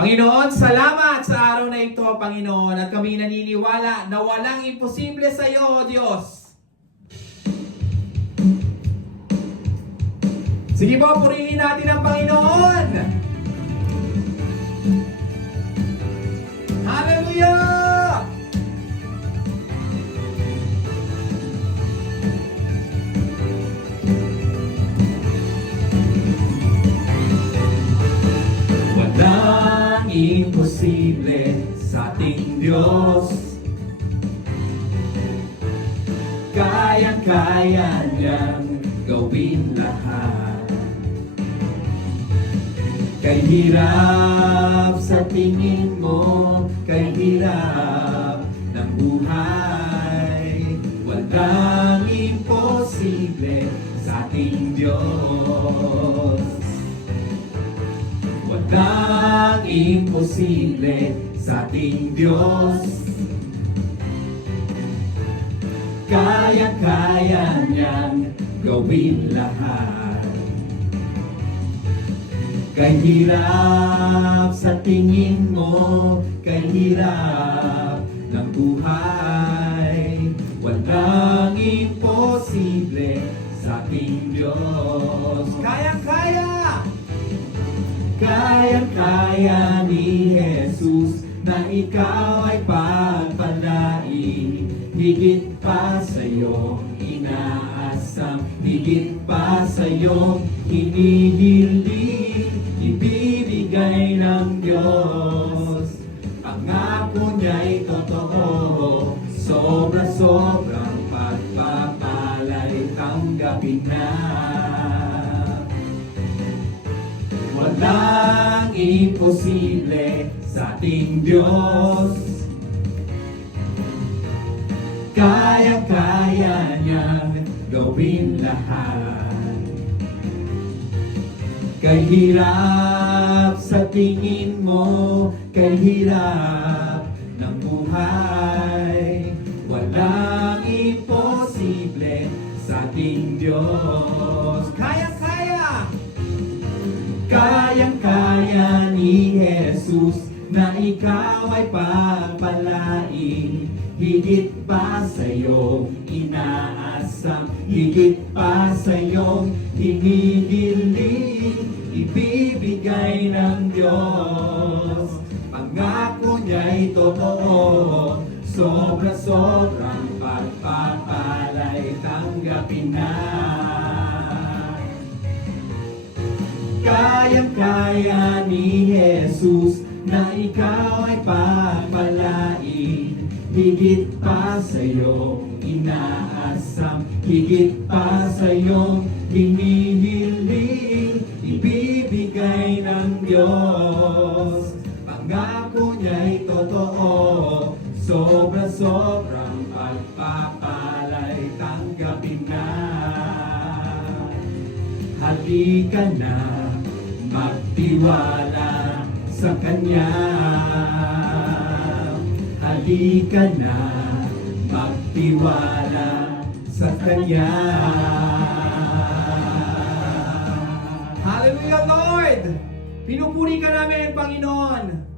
Panginoon, salamat sa araw na ito, Panginoon, at kami naniniwala na walang imposible sa iyo, O Diyos. Sige po, purihin natin ang Panginoon. Hallelujah! Walang imposible sa ating Diyos. Kayang-kaya niyang gawin lahat. Kay hirap sa tingin mo, kay hirap ng buhay, walang imposible sa ating Diyos. Walang imposible sa ating Diyos. Kaya-kaya niyang gawin lahat. Kay hirap sa tingin mo, kay hirap ng buhay, walang imposible sa ating Diyos. Kayang-kaya! Kayang-kaya ni Jesus na ikaw ay pagpalain. Higit pa sa'yo inaasam, higit pa sa'yo hinihiling. Ibibigay ng Diyos, pangako niya'y totoo. Sobra-sobrang pagpapala'y tanggapin na. Walang imposible sa ating Diyos. Kaya-kaya niyang gawin lahat. Kay hirap sa tingin mo, kay hirap ng buhay, walang imposible sa ating Diyos. Kaya-kaya! Kayang-kaya ni Jesus na ikaw ay pagpalain. Higit pa sa'yo inaasam, higit pa sa'yo hinihiling. Ibibigay ng Diyos, pangako niya'y totoo. Sobra-sobrang pagpapala'y tanggapin na. Kayang-kaya ni Jesus na ikaw ay pagpalain. Higit pa sa'yo inaasam, higit pa sa'yo hinihiling. Ibibigay ng Diyos, pangako niya'y totoo. Sobra-sobrang pagpapala'y tanggapin na. Halika na, magtiwala sa Kanya. Halika na, magtiwala sa Kanya. Hallelujah, Lord! Pinupuri ka namin, Panginoon.